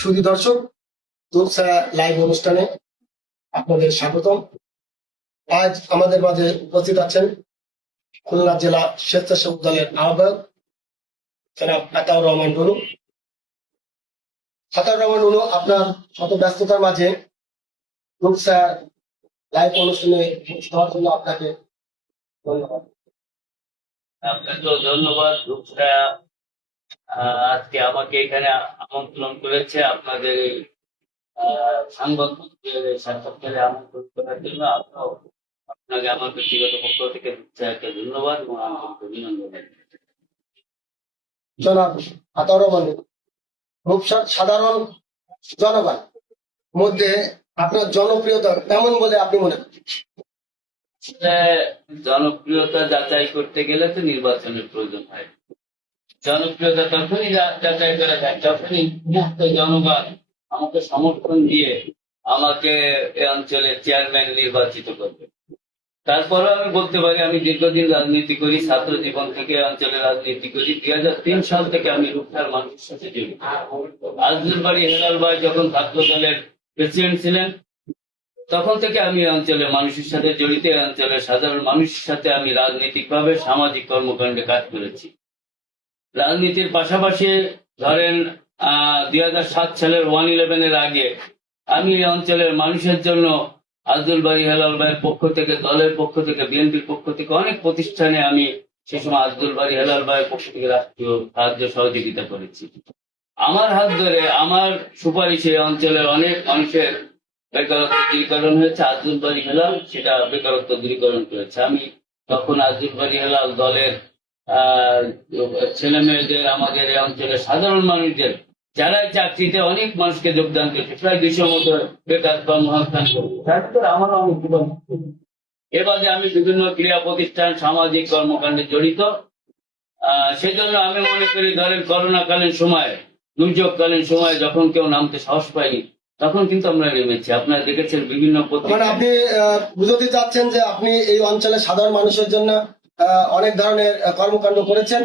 সুধী দর্শক, দুধছায়া লাইভ অনুষ্ঠানে আপনাদের স্বাগতম। আজ আমাদের মাঝে উপস্থিত আছেন খুলনা জেলা স্বেচ্ছাসেবক দলের আহ্বায়ক জনাব আতাউর রহমান নুনু। আতাউর রহমান নুনু, আপনার শত ব্যস্ততার মাঝে দুধছায়া লাইভ অনুষ্ঠানে উপস্থিত হওয়ার জন্য আপনাকে ধন্যবাদ। আপনাকেও ধন্যবাদ। আজকে আমাকে এখানে আমন্ত্রণ করেছে আপনাদের এই সাংবাদিকদের সাক্ষাৎকারে আমন্ত্রণ করার জন্য। আপনাকে আমার ব্যক্তিগত পক্ষ থেকে একটা ধন্যবাদ এবং আন্তরিক অভিনন্দন। জনাব আতাউর রহমান নুনু, সাধারণ জনগণ মধ্যে আপনার জনপ্রিয়তা কেমন বলে আপনি মনে করেন? জনপ্রিয়তা যাচাই করতে গেলে তো নির্বাচনের প্রয়োজন হয়। জনপ্রিয়তা তখনই যাচাই করা যায় যখনই মুক্ত জনগণ আমাকে সমর্থন দিয়ে আমাকে এই অঞ্চলের চেয়ারম্যান নির্বাচিত করবে। তারপরেও আমি বলতে পারি, আমি দীর্ঘদিন রাজনীতি করি, ছাত্র জীবন থেকে অঞ্চলে রাজনীতি করি। 2003 সাল থেকে আমি রূপসার মানুষের সাথে জড়িত। আজদুল বাড়ি হেলাল ভাই যখন ছাত্র দলের প্রেসিডেন্ট ছিলেন, তখন থেকে আমি অঞ্চলের মানুষের সাথে জড়িত। অঞ্চলের সাধারণ মানুষের সাথে আমি রাজনৈতিকভাবে সামাজিক কর্মকাণ্ডে কাজ করেছি। রাজনীতির পাশাপাশি ধরেন 2007 সালের 1/11 আগে আমি এই অঞ্চলের মানুষের জন্য আব্দুল বারী হেলাল ভাইয়ের পক্ষ থেকে, দলের পক্ষ থেকে, বিএনপির পক্ষ থেকে অনেক প্রতিষ্ঠানে আমি সে সময় আব্দুল বারী হেলাল ভাইয়ের পক্ষ থেকে রাষ্ট্রীয় সাহায্য সহযোগিতা করেছি। আমার হাত ধরে, আমার সুপারিশে অঞ্চলের অনেক মানুষের বেকারত্ব দূরীকরণ হয়েছে। আব্দুল বারী হেলাল সেটা বেকারত্ব দূরীকরণ করেছে। আমি তখন আব্দুল বারী হেলাল দলের ছেলে মেয়েদের, আমাদের এই অঞ্চলের সাধারণ মানুষদের যারা চাকরিতে অনেক মানুষকে যোগদান করেছে, প্রায় 200 মতো বেকার কর্মসংস্থান করেছে, আমার অনেক জীবন। এবারে আমি বিভিন্ন ক্রীড়া প্রতিষ্ঠান, সামাজিক কর্মকাণ্ডে জড়িত। সেজন্য আমি মনে করি, ধরেন করোনাকালীন সময়, দুর্যোগকালীন সময় যখন কেউ নামতে সাহস পায়নি, তখন কিন্তু আমরা নেমেছি। আপনারা দেখেছেন বিভিন্ন মানে আপনি বুঝতে চাচ্ছেন যে আপনি এই অঞ্চলের সাধারণ মানুষের জন্য অনেক ধরনের কর্মকাণ্ড করেছেন।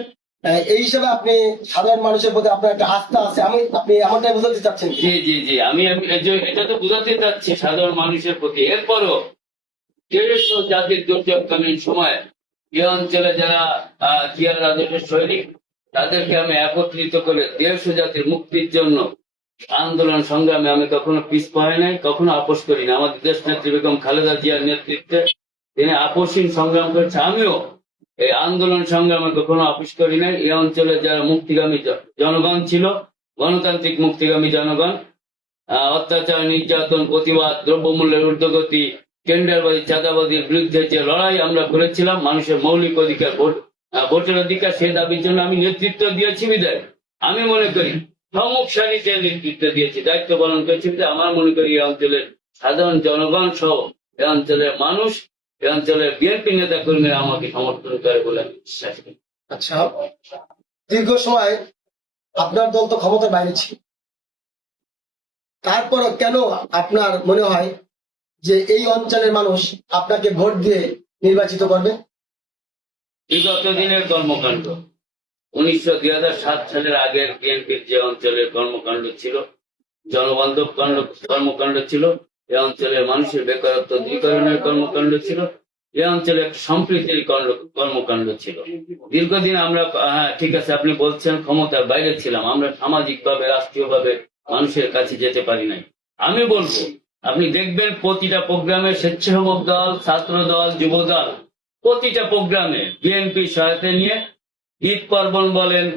এই হিসাবে আপনি সাধারণ মানুষের প্রতি আপনার একটা আস্থা আছে, আপনি এমনটাই বুঝাতে চাচ্ছেন? জি জি জি, আমি এটা তো বুঝাতে চাচ্ছি সাধারণ মানুষের প্রতি। এরপরও 150 জাতির দুর্যোগকালীন সময় এই অঞ্চলে যারা জিয়া রাজেশের সৈনিক, তাদেরকে আমি একত্রিত করে 150 জাতির মুক্তির জন্য আন্দোলন সংগ্রামে আমি কখনো পিছপা নাই, কখনো আপোষ করি না। আমাদের দেশ নেত্রী বেগম খালেদা জিয়ার নেতৃত্বে তিনি আপোষহীন সংগ্রাম করেছে, আমিও এই আন্দোলন সংগ্রামে কখনো আপোষ করি নাই। এই অঞ্চলে যারা মুক্তিগামী জনগণ ছিল, গণতান্ত্রিক মুক্তিগামী জনগণ, অত্যাচার, নির্যাতন, প্রতিবাদ, দ্রব্যমূল্যের ঊর্ধ্বগতি, টেন্ডারবাজি, চাঁদাবাজির বিরুদ্ধে যে লড়াই আমরা করেছিলাম, মানুষের মৌলিক অধিকার, ভোটের অধিকার, সে দাবির জন্য আমি নেতৃত্ব দিয়েছি। বিদায় আমি মনে করি প্রমুখ সারিতে নেতৃত্ব দিয়েছি, দায়িত্ব পালন করেছি। আমার মনে করি এই অঞ্চলের সাধারণ জনগণ সহ এই অঞ্চলের মানুষ, এই অঞ্চলের বিএনপি নেতা কর্মীরা আমাকে সমর্থন করে বলে আমি বিশ্বাস করি। আচ্ছা, দীর্ঘ সময় আপনার দল তো ক্ষমতার বাইরে ছিল, তারপরও কেন আপনার মনে হয় যে এই অঞ্চলের মানুষ আপনাকে ভোট দিয়ে নির্বাচিত করবে? বিগত দিনের কর্মকাণ্ড, 2007 সালের আগের বিএনপির যে অঞ্চলের কর্মকাণ্ড ছিল, জনবান্ধব কর্মকাণ্ড ছিল, এই অঞ্চলের মানুষের বেকারত্ব দূরীকরণের কর্মকাণ্ড ছিল, এই অঞ্চলে একটা সম্প্রীতির কর্মকাণ্ড ছিল। দীর্ঘদিন আমরা, হ্যাঁ ঠিক আছে, আপনি বলছেন ক্ষমতার বাইরে ছিলাম, আমরা সামাজিকভাবে, রাষ্ট্রীয়ভাবে মানুষের কাছে যেতে পারি নাই। আমি বলবো, আপনি দেখবেন প্রতিটা প্রোগ্রামে স্বেচ্ছাসেবক দল, ছাত্র দল, যুব দল, প্রতিটা প্রোগ্রামে বিএনপি সহায়তা নিয়ে ঈদ পার্বণ বলেন,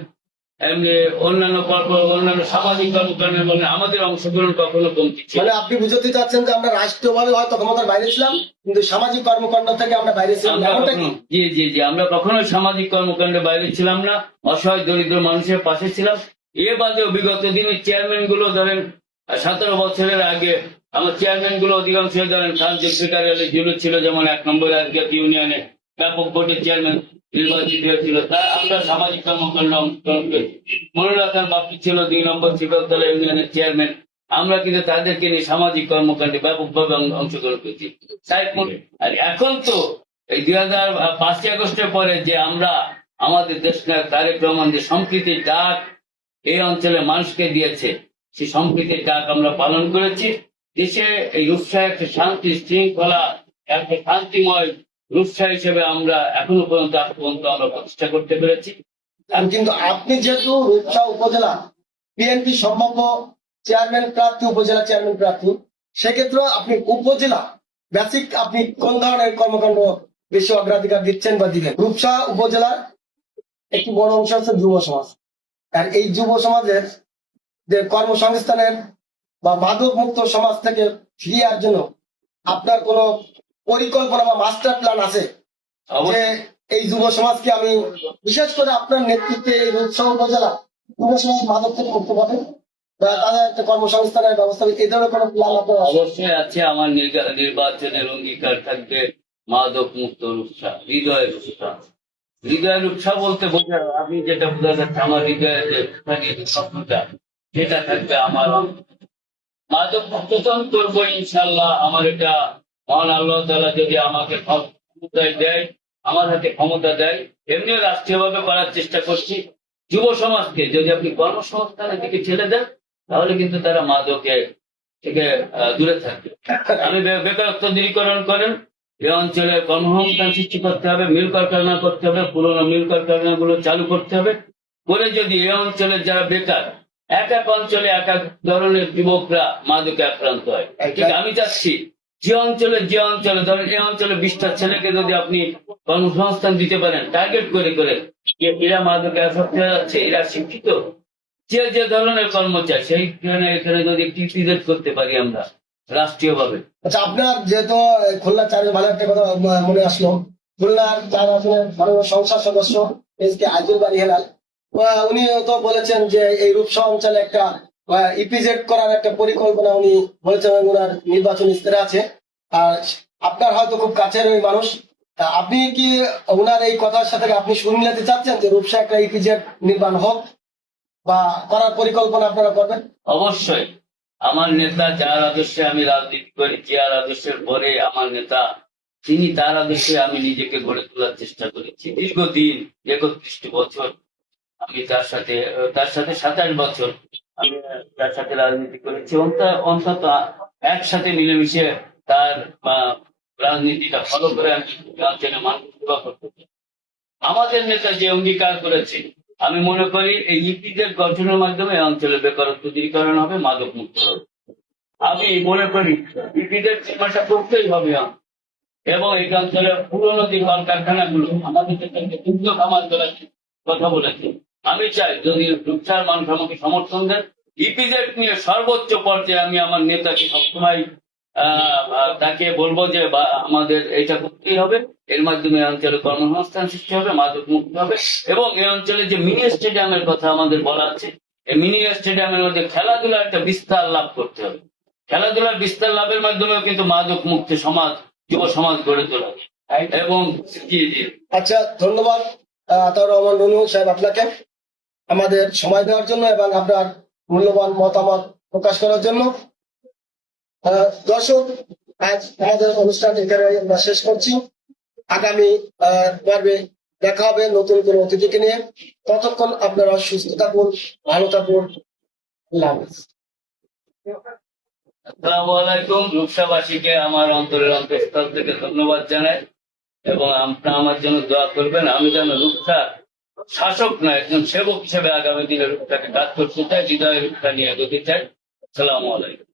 এমনি অন্যান্য পর্ব, অন্যান্য সামাজিক কর্মকাণ্ডে বলেন, আমাদের অংশগ্রহণ কখনো কমতি ছিল। মানে আপনি বুঝতে চাচ্ছেন যে আমরা রাষ্ট্রীয়ভাবে হয়তো ক্ষমতার বাইরে ছিলাম, কিন্তু সামাজিক কর্মকাণ্ড থেকে আমরা বাইরে ছিলাম? জি জি জি, আমরা কখনো সামাজিক কর্মকাণ্ডে বাইরে ছিলাম না, অসহায় দরিদ্র মানুষের পাশে ছিলাম। এ বাদেও বিগত দিনের চেয়ারম্যান গুলো ধরেন, 17 বছরের আগে আমার চেয়ারম্যান গুলো অধিকাংশ ধরেন খান জুলফিকার আলী জুলু ছিল, যেমন 1 নম্বর আজকের ইউনিয়নে ব্যাপক ভোটের চেয়ারম্যান নির্বাচিত হয়েছিল, তা আমরা সামাজিক কর্মকাণ্ড অংশগ্রহণ করেছি। মনিরুল হাসান বাপ্পি ছিল 2 নম্বর শিকলতলা ইউনিয়নের চেয়ারম্যান, আমরা কিন্তু তাদেরকে নিয়ে সামাজিক কর্মকাণ্ডে ব্যাপকভাবে অংশগ্রহণ করেছি। আর এখন তো এই 5ই আগস্টের পরে যে আমরা আমাদের দেশ নায়ক তারেক রহমান যে সম্প্রীতির ডাক এই অঞ্চলে মানুষকে দিয়েছে, সেই সম্প্রীতির ডাক আমরা পালন করেছি। দেশে এই রূপসা একটা শান্তি শৃঙ্খলা, একটা শান্তিময় রূপসা হিসেবে আমরা এখনো পর্যন্ত আজ পর্যন্ত আমরা প্রতিষ্ঠা করতে পেরেছি। কিন্তু আপনি যেহেতু রূপসা উপজেলা বিএনপি সম্ভাব্য চেয়ারম্যান প্রার্থী, উপজেলা চেয়ারম্যান প্রার্থী, সেক্ষেত্রে আপনি উপজেলা বেসিক আপনি কোন ধরনের কর্মকাণ্ড বেশি অগ্রাধিকার দিচ্ছেন বা দিবেন? রূপসা উপজেলার একটি বড় অংশ হচ্ছে যুব সমাজ, আর এই যুব সমাজের যে কর্মসংস্থানের বা মাদক মুক্ত সমাজ থেকে ফিরিয়ে আসার জন্য আপনার কোনো পরিকল্পনা বা মাস্টার প্ল্যান আছে যে এই যুব সমাজকে আমি বিশেষ করে আপনার নেতৃত্বে এই রূপসা উপজেলা যুব সমাজ মাদক থেকে মুক্ত পাবেন বা তাদের একটা কর্মসংস্থানের ব্যবস্থা, এই ধরনের কোনো প্ল্যান আপনার আছে? অবশ্যই আছে। আমার নির্বাচনের অঙ্গীকার থাকবে মাদক মুক্ত রূপসা, হৃদয়ের রূপসা। হৃদয়ের রূপসা বলতে বোঝা, আপনি যেটা বোঝা যাচ্ছে আমার হৃদয়ের যে স্বপ্নটা, সেটা থাকবে আমার মাদক মুক্তজন করবো ইনশাল্লাহ। আমার এটা মহান আল্লাহ তাআলা যদি আমাকে ক্ষমতা দেয়, আমার হাতে ক্ষমতা দেয়, এমনিও রাষ্ট্রীয়ভাবে করার চেষ্টা করছি। যুব সমাজকে যদি আপনি কর্মসংস্থানের দিকে ঠেলে দেন, তাহলে কিন্তু তারা মাদকের থেকে দূরে থাকবে। আমি বেকারত্ব দূরীকরণ করেন, এই অঞ্চলে কর্মসংস্থান সৃষ্টি করতে হবে, মিল কারখানা করতে হবে, পুরোনো মিল কারখানাগুলো চালু করতে হবে। করে যদি এই অঞ্চলের যারা বেকার, এক এক অঞ্চলে এক এক ধরনের যুবকরা মাদকে আক্রান্ত হয়, ঠিক আমি চাচ্ছি যে অঞ্চলে ধরেন এই অঞ্চলে 20টা ছেলেকে যদি আপনি কর্মসংস্থান দিতে পারেন টার্গেট করে করে, যে এরা মাদকে আসক্ত হয়ে যাচ্ছে, এরা শিক্ষিত, যে যে ধরনের কর্ম চাই সেইখানে এখানে যদি টিপিজেড করতে পারি আমরা রাষ্ট্রীয়ভাবে। আচ্ছা, আপনার যেহেতু খুলনা চারের ভালো একটা কথা মনে আসলো, খুলনার চার আসনের মাননীয় সংসদ সদস্য এস কে আজিল বাড়ি হেলাল, উনি তো বলেছেন যে এই রূপসা অঞ্চলে একটা ইপিজেড করার একটা পরিকল্পনা উনি বলেছেন, ওনার নির্বাচন ইস্তাহারে আছে। আর আপনার হয়তো খুব কাছের ওই মানুষ, তা আপনি কি ওনার এই কথার সাথে আপনি সুর মিলাতে চাচ্ছেন যে রূপসা একটা ইপিজেড নির্মাণ হোক বা করার পরিকল্পনা আপনারা করবেন? অবশ্যই। আমার নেতা যার আদর্শে আমি রাজনীতি করি, যার আদর্শের পরে আমার নেতা, তিনি তার আদর্শে আমি নিজেকে গড়ে তোলার চেষ্টা করেছি দীর্ঘদিন। 31 বছর আমি তার সাথে 27 বছর আমি তার সাথে রাজনীতি করেছি। অন্তত একসাথে মিলেমিশে তার রাজনীতিটা ফলো করে আমি অঞ্চলে মানুষ সেবা করতে চাই। আমাদের নেতা যে অঙ্গীকার করেছে, আমি মনে করি এই ইপিজেড গঠনের মাধ্যমে এই অঞ্চলে বেকারত্ব দূরীকরণ হবে, মাদক মুক্ত হবে। আমি মনে করি ইপিজেড সীমাটা করতেই হবে এবং এই অঞ্চলের পুরোনো যে কলকারখানাগুলো আমাদের দুগ্ধ খামার করার কথা বলেছে। আমি চাই যদি রূপসার মানুষ আমাকে সমর্থন দেন, ইপিজেড নিয়ে সর্বোচ্চ পর্যায়ে আমি আমার নেতাকে সবসময় তাকে বলবো যে আমাদের এটা করতেই হবে। এর মাধ্যমে এই অঞ্চলে কর্মসংস্থান সৃষ্টি হবে, মাদক মুক্ত হবে এবং এই অঞ্চলে যে মিনি স্টেডিয়ামের কথা আমাদের বলা আছে, এই মিনি স্টেডিয়ামের মধ্যে খেলাধুলার একটা বিস্তার লাভ করতে হবে। খেলাধুলার বিস্তার লাভের মাধ্যমেও কিন্তু মাদক মুক্ত সমাজ, যুব সমাজ গড়ে তোলা এবং আচ্ছা, ধন্যবাদ আতাউর রহমান রুনু সাহেব আপনাকে আমাদের সময় দেওয়ার জন্য এবং আপনার মূল্যবান মতামত প্রকাশ করার জন্য। দর্শক, আজ আমাদের অনুষ্ঠান এখানে আমরা শেষ করছি। আগামী পর্বে দেখা হবে নতুন কোনো অতিথিকে নিয়ে। ততক্ষণ আপনারা সুস্থ থাকুন, ভালো থাকুন। আল্লাহ হাফেজ। আসসালামু আলাইকুম। রূপসাবাসীকে আমার অন্তরের অন্তঃস্থল থেকে ধন্যবাদ জানাই এবং আপনারা আমার জন্য দোয়া করবেন। আমি যেন রূপসার শাসক নয়, একজন সেবক হিসেবে আগামী দিনে রূপসাকে কাজ করতে চাই, হৃদয়ের রূপসা নিয়ে এগোতে চাই। আসসালামু আলাইকুম।